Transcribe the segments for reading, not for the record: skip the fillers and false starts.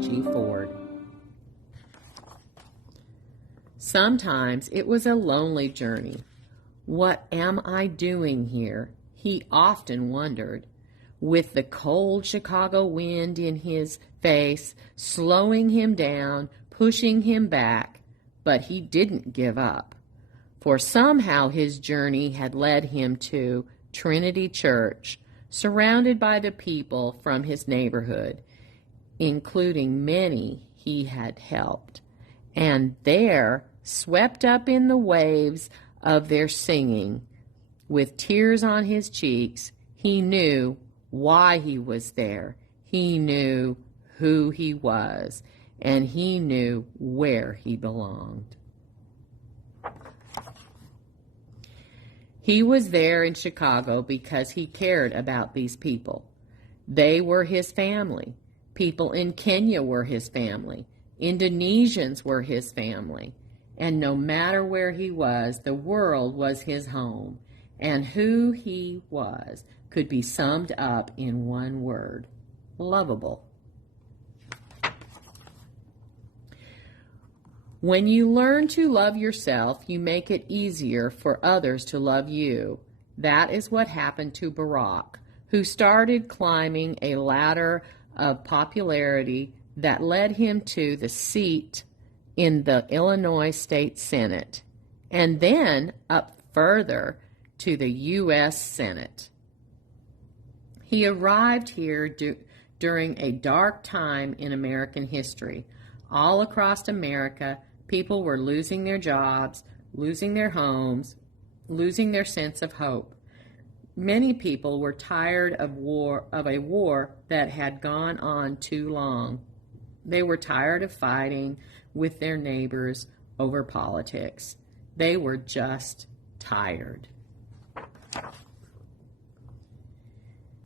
G. Ford. Sometimes it was a lonely journey. What am I doing here? He often wondered, with the cold Chicago wind in his face, slowing him down, pushing him back. But he didn't give up, for somehow his journey had led him to Trinity Church, surrounded by the people from his neighborhood, including many he had helped. And there, swept up in the waves of their singing, with tears on his cheeks, he knew why he was there. He knew who he was, and he knew where he belonged. He was there in Chicago because he cared about these people. They were his family. People in Kenya were his family. Indonesians were his family. And no matter where he was, the world was his home. And who he was could be summed up in one word: lovable. When you learn to love yourself, you make it easier for others to love you. That is what happened to Barack, who started climbing a ladder of popularity that led him to the seat in the Illinois State Senate, and then up further to the U.S. Senate. He arrived here during a dark time in American history. All across America, people were losing their jobs, losing their homes, losing their sense of hope. Many people were tired of a war that had gone on too long. They were tired of fighting with their neighbors over politics. They were just tired.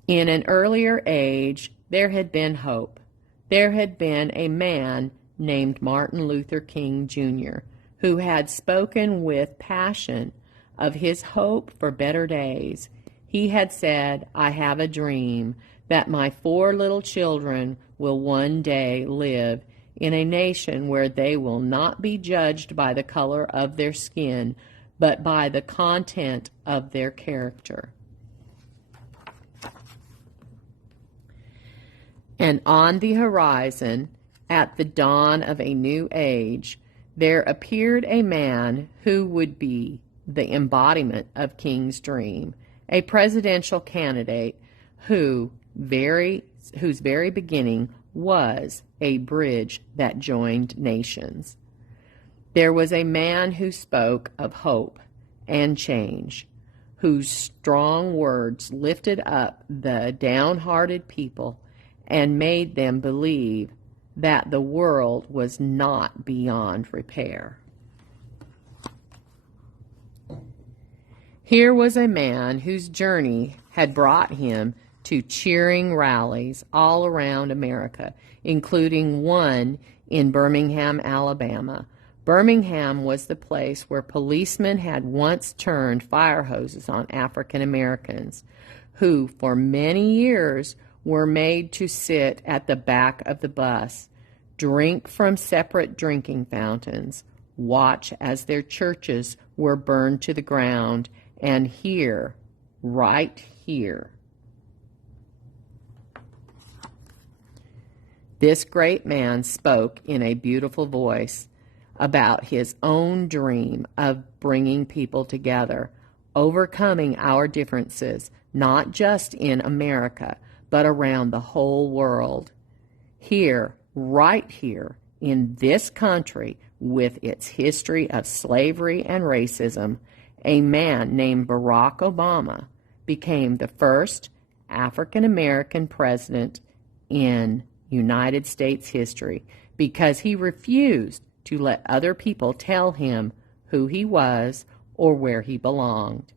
In an earlier age, there had been hope. There had been a man named Martin Luther King Jr., who had spoken with passion of his hope for better days. He had said, "I have a dream that my 4 little children will one day live in a nation where they will not be judged by the color of their skin, but by the content of their character." And on the horizon, at the dawn of a new age, there appeared a man who would be the embodiment of King's dream, a presidential candidate whose very beginning was a bridge that joined nations. There was a man who spoke of hope and change, whose strong words lifted up the downhearted people and made them believe that the world was not beyond repair. Here was a man whose journey had brought him to cheering rallies all around America, including one in Birmingham, Alabama. Birmingham was the place where policemen had once turned fire hoses on African Americans, who for many years were made to sit at the back of the bus, drink from separate drinking fountains, watch as their churches were burned to the ground, and hear, right here, this great man spoke in a beautiful voice about his own dream of bringing people together, overcoming our differences, not just in America, but around the whole world. Here, right here, in this country, with its history of slavery and racism, a man named Barack Obama became the first African American president in United States history because he refused to let other people tell him who he was or where he belonged.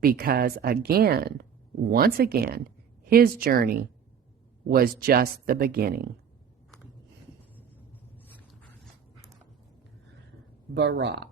Because again, once again, his journey was just the beginning. Barack.